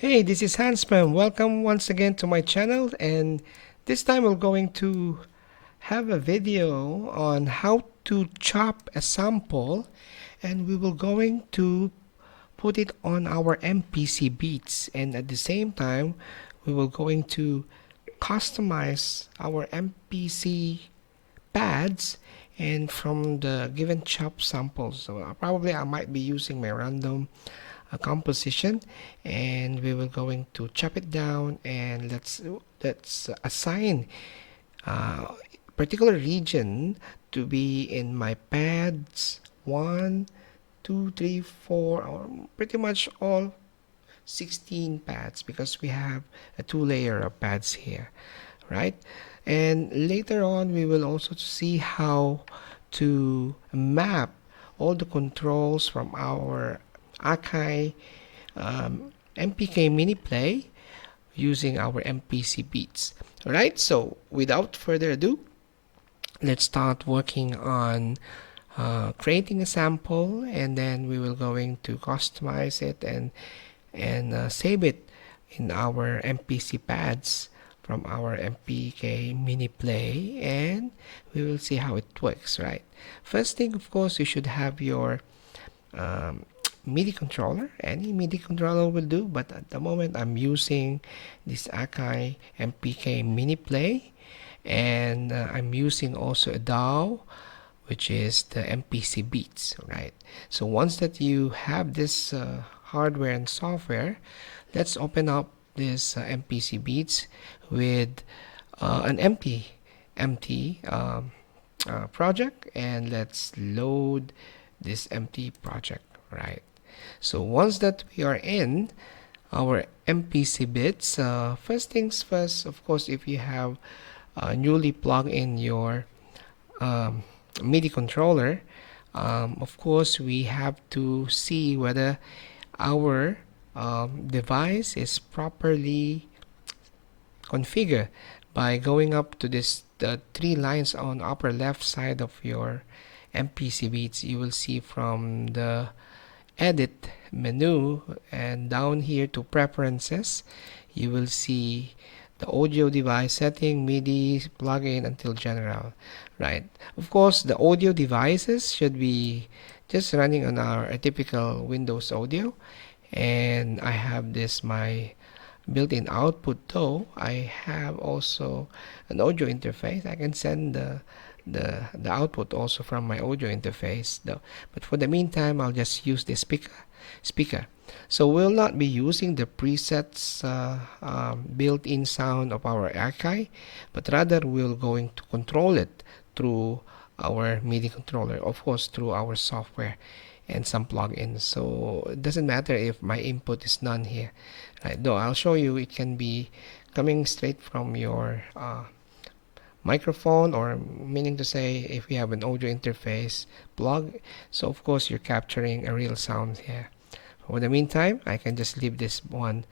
Hey, this is Hansman. Welcome once again to my channel, and this time we're going to have a video on how to chop a sample, and we will going to put it on our MPC beats, and at the same time we will going to customize our MPC pads and from the given chop samples. So probably I might be using my random composition, and we will going to chop it down, and let's assign particular region to be in my pads 1 2 3 4, or pretty much all 16 pads, because we have a two layer of pads here, right? And later on we will also see how to map all the controls from our Akai MPK mini play using our MPC beats. Alright, so without further ado, let's start working on creating a sample, and then we will going to customize it and save it in our MPC pads from our MPK mini play, and we will see how it works. Right, first thing, of course, you should have your um, MIDI controller. Any MIDI controller will do, but at the moment I'm using this Akai MPK mini play, and I'm using also a DAW, which is the MPC beats. Right, so once that you have this hardware and software, let's open up this MPC beats with an empty project, and let's load this empty project. Right, so once that we are in our MPC bits, first things first, of course, if you have newly plugged in your um, MIDI controller, of course we have to see whether our device is properly configured by going up to this the three lines on upper left side of your MPC beats. You will see from the edit menu and down here to preferences, you will see the audio device setting, MIDI, plugin until general. Right, of course the audio devices should be just running on our typical Windows audio, and I have this my built-in output. Though I have also an audio interface, I can send the output also from my audio interface though, but for the meantime I'll just use the speaker. So we'll not be using the presets built-in sound of our Akai, but rather we're going to control it through our MIDI controller, of course through our software and some plugins. So it doesn't matter if my input is none here, right? Though I'll show you it can be coming straight from your microphone, or meaning to say if you have an audio interface plug, so of course you're capturing a real sound here. For the meantime, I can just leave this one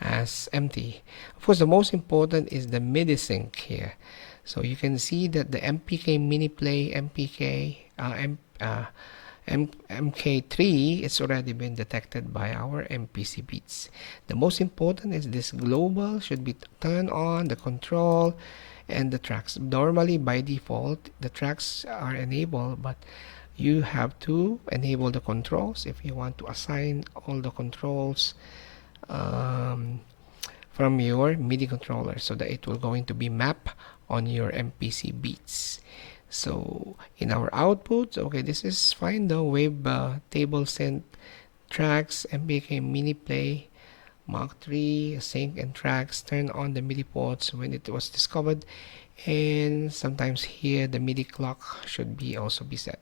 as empty. Of course, the most important is the MIDI sync here. So you can see that the MPK mini play, MPK MK3, it's already been detected by our MPC beats. The most important is this global should be turned on, the control and the tracks. Normally by default the tracks are enabled, but you have to enable the controls if you want to assign all the controls um, from your MIDI controller, so that it will going to be mapped on your MPC beats. So in our output, okay, this is fine though. Wave table sent tracks, MPK mini play Mark 3 sync and tracks, turn on the MIDI ports when it was discovered, and sometimes here the MIDI clock should be also be set.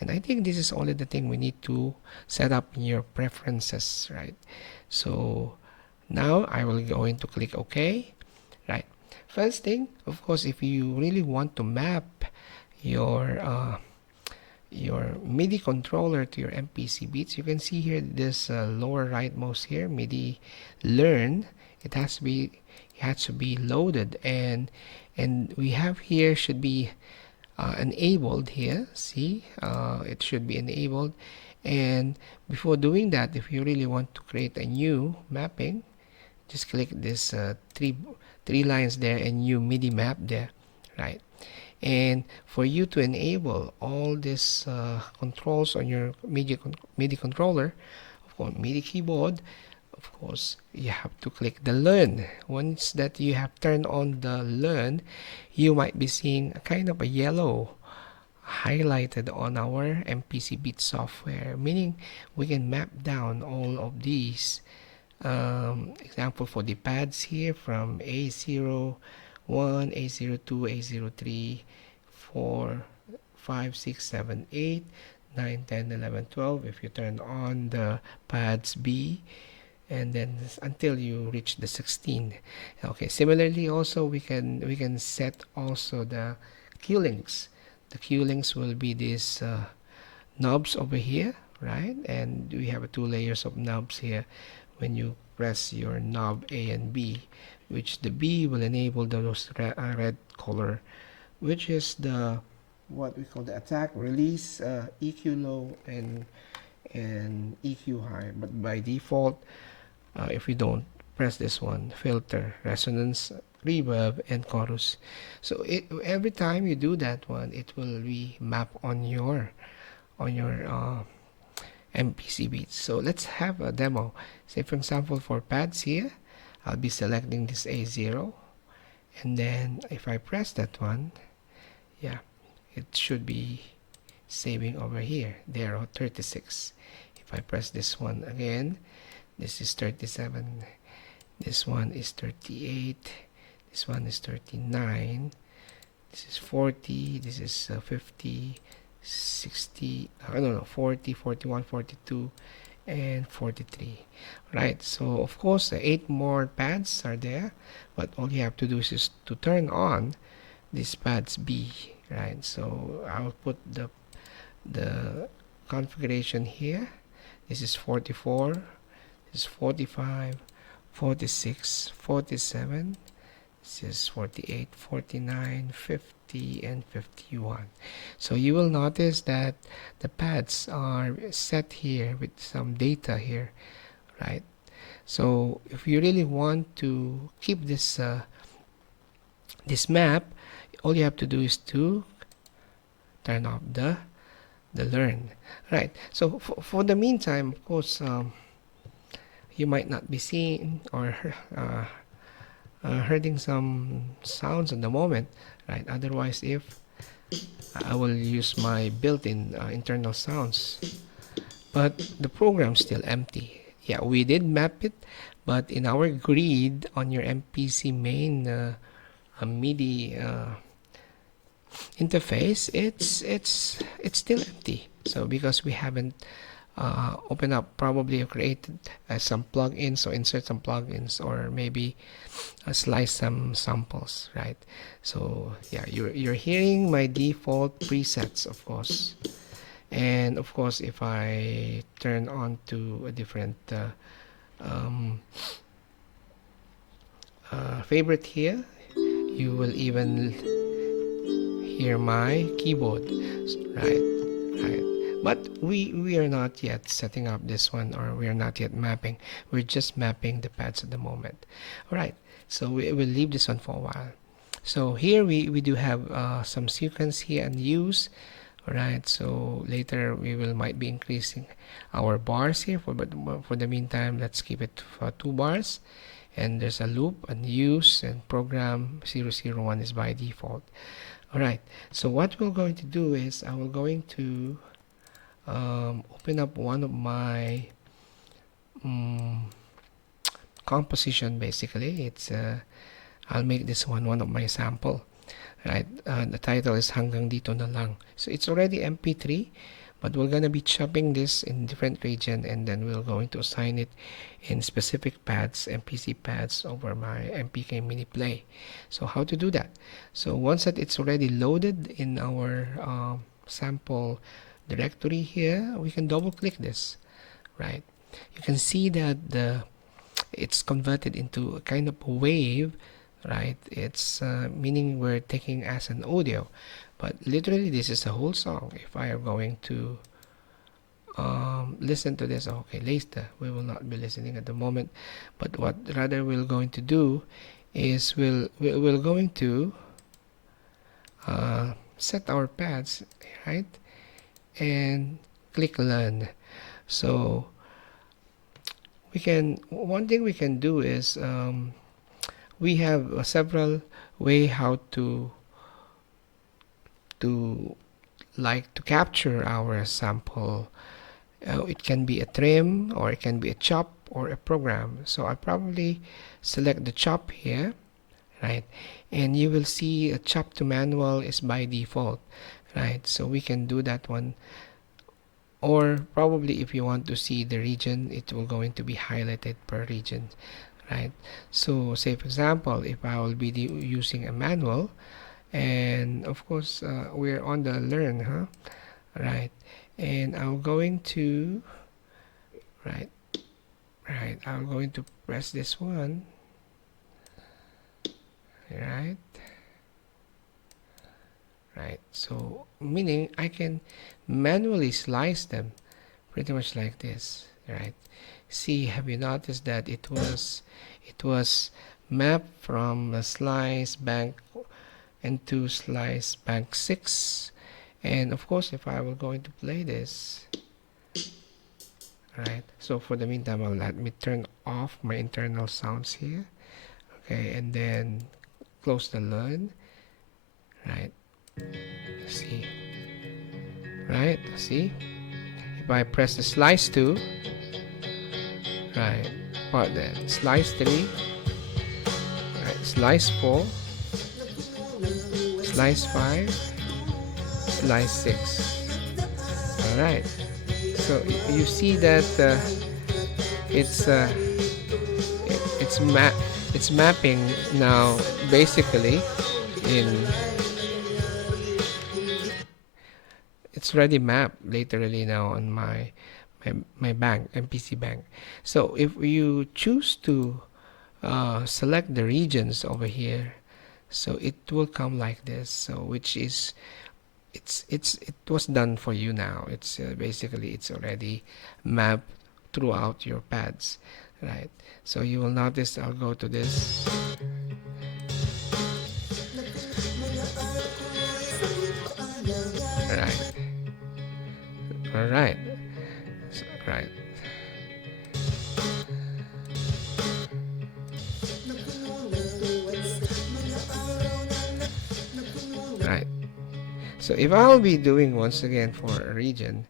And I think this is only the thing we need to set up in your preferences, right? So now I will go into click OK. Right, first thing, of course, if you really want to map your MIDI controller to your MPC beats, you can see here this lower rightmost here, MIDI learn. It has to be loaded, and we have here should be enabled here. See, it should be enabled. And before doing that, if you really want to create a new mapping, just click this three lines there, and you MIDI map there, right? And for you to enable all these controls on your MIDI controller, of course, MIDI keyboard, of course, you have to click the learn. Once that you have turned on the learn, you might be seeing a kind of a yellow highlighted on our MPC Beat software, meaning we can map down all of these. Example for the pads here from A01, A02, A03, 4, 5, 6, 7, 8, 9, 10, 11, 12. If you turn on the pads B, and then until you reach the 16. Okay, similarly also we can set also the cue links. The cue links will be these knobs over here, right? And we have two layers of knobs here. When you press your knob A and B, which the B will enable those red color, which is the what we call the attack, release, EQ low, and EQ high. But by default, if we don't press this one, filter, resonance, reverb, and chorus. So every time you do that one, it will be map on your MPC beats. So let's have a demo. Say for example for pads here, I'll be selecting this A0, and then if I press that one, yeah, it should be saving over here, there, 36. If I press this one again, this is 37, this one is 38, this one is 39, this is 40, this is 50, 60, I don't know, 40, 41, 42, and 43. Right, so of course 8 more pads are there, but all you have to do is just to turn on these pads B, right? So I'll put the configuration here. This is 44, this is 45, 46, 47, this is 48, 49, 50, and 51. So you will notice that the pads are set here with some data here, right? So if you really want to keep this this map, all you have to do is to turn off the learn, right? So for the meantime, of course, you might not be seeing or hearing some sounds at the moment, right? Otherwise, if I will use my built-in internal sounds, but the program's still empty. Yeah, we did map it, but in our grid on your MPC main MIDI interface, it's still empty. So because we haven't opened up, probably created some plugins or insert some plugins, or maybe slice some samples, right? So yeah, you're hearing my default presets, of course. And of course, if I turn on to a different favorite here, you will even hear my keyboard, right? Right. But we are not yet setting up this one, or we are not yet mapping. We're just mapping the pads at the moment. All right. So we will leave this one for a while. So here we do have some sequence here and use. Alright, so later we might be increasing our bars here, but for the meantime, let's keep it for 2 bars. And there's a loop and use, and program 001 is by default. Alright, so what we're going to do is I will going to open up one of my composition. Basically, it's I'll make this one of my sample. Right, the title is Hanggang Dito Na Lang. So it's already MP3, but we're gonna be chopping this in different region, and then we're going to assign it in specific pads, MPC pads, over my MPK mini play. So how to do that? So once that it's already loaded in our sample directory here, we can double click this, right? You can see that it's converted into a kind of a wave, right? It's meaning we're taking as an audio, but literally this is the whole song. If I am going to listen to this. Okay, later we will not be listening at the moment, but what rather we're going to do is we're going to set our paths, right, and click learn. So we can, one thing we can do is we have several way how to like to capture our sample. It can be a trim, or it can be a chop, or a program. So I probably select the chop here, right, and you will see a chop to manual is by default, right? So we can do that one, or probably if you want to see the region, it will going to be highlighted per region, right? So say for example, if I will be using a manual, and of course we're on the learn, right, and I'm going to, right, I'm going to press this one, right, so meaning I can manually slice them pretty much like this, right? See, have you noticed that it was mapped from a slice bank into slice bank 6, and of course if I were going to play this, right, so for the meantime I'll let me turn off my internal sounds here, okay, and then close the learn, right, see, right, see, if I press the slice 2, right, part that slice 3, right, slice 4, slice 5, slice 6. All right, so you see that it's it's map it's mapping now basically in, it's already mapped literally now on my bank, MPC bank. So if you choose to select the regions over here, so it will come like this, so which is, it was done for you now. It's basically it's already mapped throughout your pads, right? So you will notice I'll go to this, right, all right, so, right, right. So if I'll be doing once again for a region,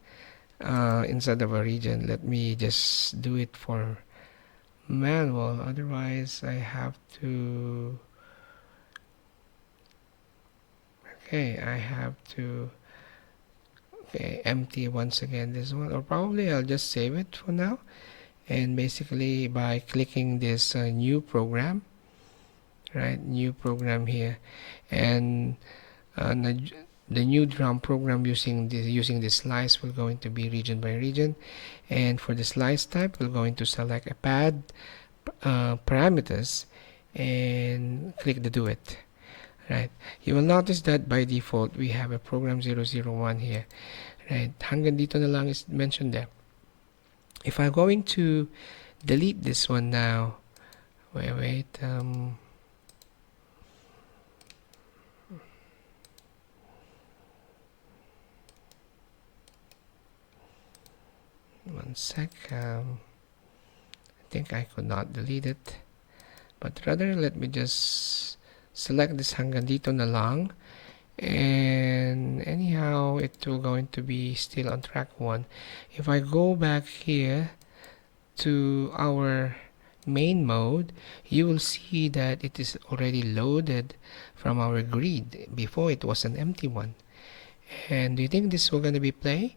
instead of a region, let me just do it for manual. Otherwise, I have to. Okay, I have to. Okay, empty once again this one, or probably I'll just save it for now. And basically, by clicking this new program, right, new program here, and the new drum program using this slice, we're going to be region by region, and for the slice type we're going to select a pad parameters and click the do it, right. You will notice that by default we have a program 001 here, right. Hanggang dito na lang is mentioned there. If I'm going to delete this one now, wait, one sec, I think I could not delete it, but rather let me just select this hanggang dito na lang, and anyhow it will going to be still on track 1. If I go back here to our main mode, you will see that it is already loaded from our grid. Before it was an empty one. And do you think this will going to be play?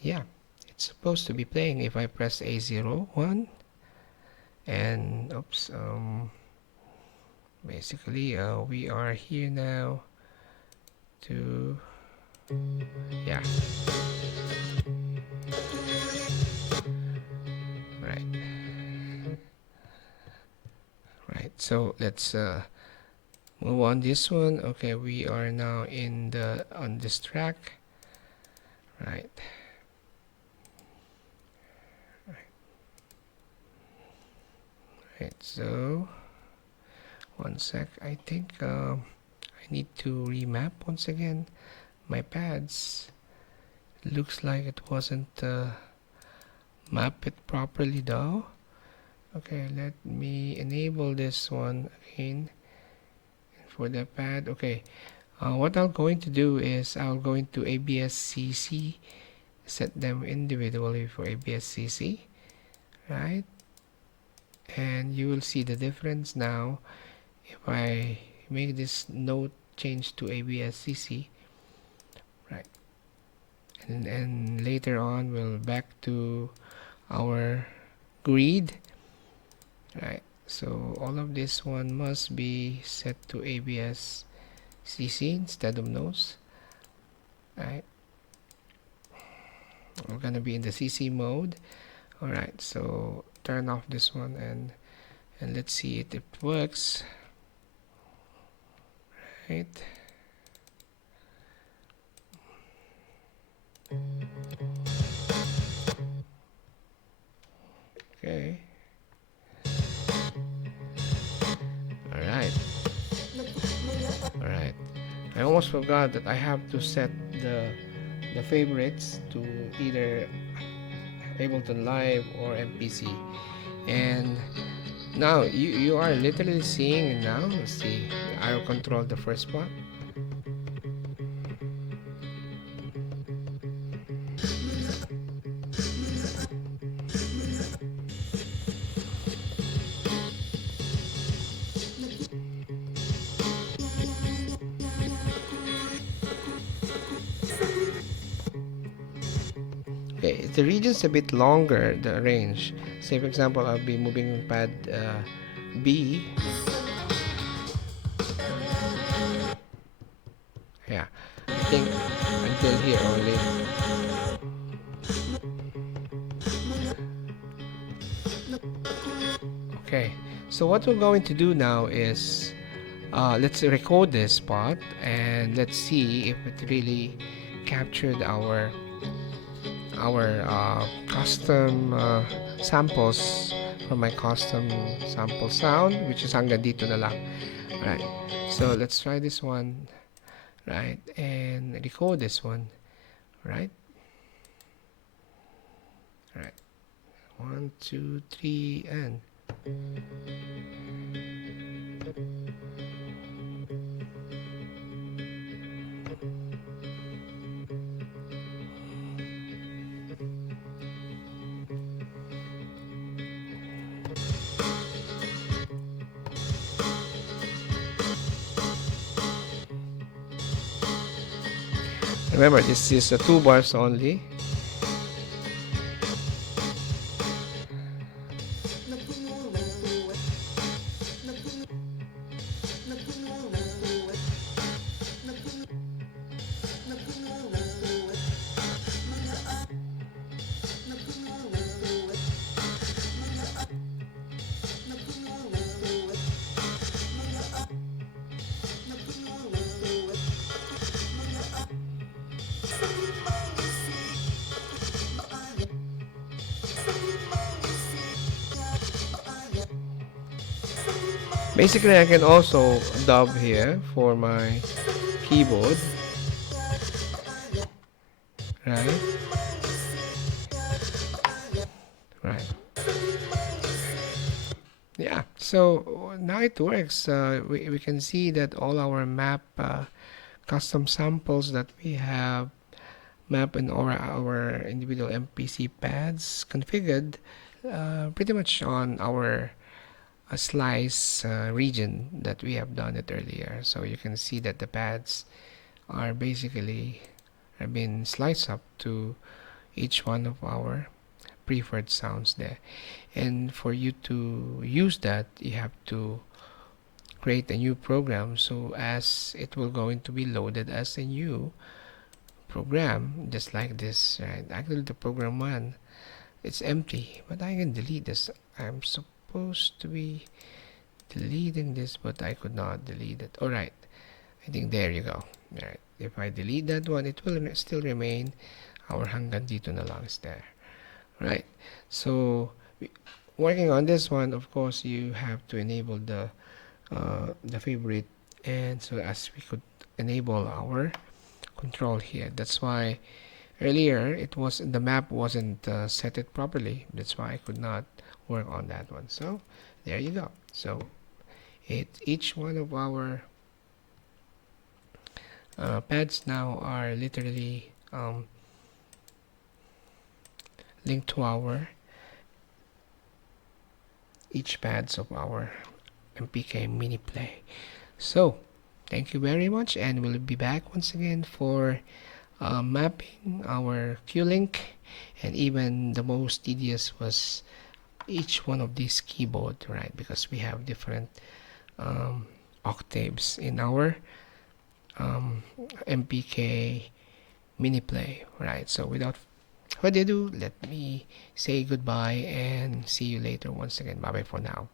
Yeah, it's supposed to be playing. If I press A01, and oops, basically we are here now to, yeah, right, so let's move on this one. Okay, we are now in the on this track, right, Right, so one sec. I think I need to remap once again my pads. Looks like it wasn't map it properly though. Okay, let me enable this one again for the pad. Okay, what I'm going to do is I'll go into ABS-CC, set them individually for ABS-CC, right? And you will see the difference now if I make this note change to ABS-CC, right? And later on we'll back to our grid, right? So all of this one must be set to ABS-CC instead of nose, right? We're gonna be in the CC mode. All right, so turn off this one and let's see if it works, right? Okay. All right. All right. I almost forgot that I have to set the favorites to either Ableton Live or MPC. And now you are literally seeing now. Let's see. I will control the first spot. Okay, the region's a bit longer, the range. Say for example, I'll be moving pad B. Yeah, I think until here only. Okay, so what we're going to do now is let's record this spot and let's see if it really captured our custom samples from my custom sample sound, which is hanggang dito na lang. Right, so let's try this one, right, and record this one, right? Right, 1, 2, 3, and remember this is 2 bars only. Basically, I can also dub here for my keyboard, right? Right. Yeah. So now it works. We can see that all our map custom samples that we have map in our individual MPC pads configured pretty much on our slice region that we have done it earlier. So you can see that the pads are basically have been sliced up to each one of our preferred sounds there. And for you to use that, you have to create a new program so as it will going to be loaded as a new program, just like this, right? Actually the program one, it's empty, but I can delete this. I'm supposed to be deleting this, but I could not delete it. All right, I think there you go. All right, if I delete that one, it will still remain our hanggang dito na lang is there, right? So working on this one, of course, you have to enable the favorite, and so as we could enable our control here. That's why earlier it was the map wasn't set it properly. That's why I could not work on that one. So there you go. So each one of our pads now are literally linked to our each pads of our MPK mini play. So thank you very much, and we'll be back once again for mapping our Q-Link, and even the most tedious was each one of these keyboard, right? Because we have different um, octaves in our um, MPK mini play, right? So without further ado, let me say goodbye and see you later once again. Bye bye for now.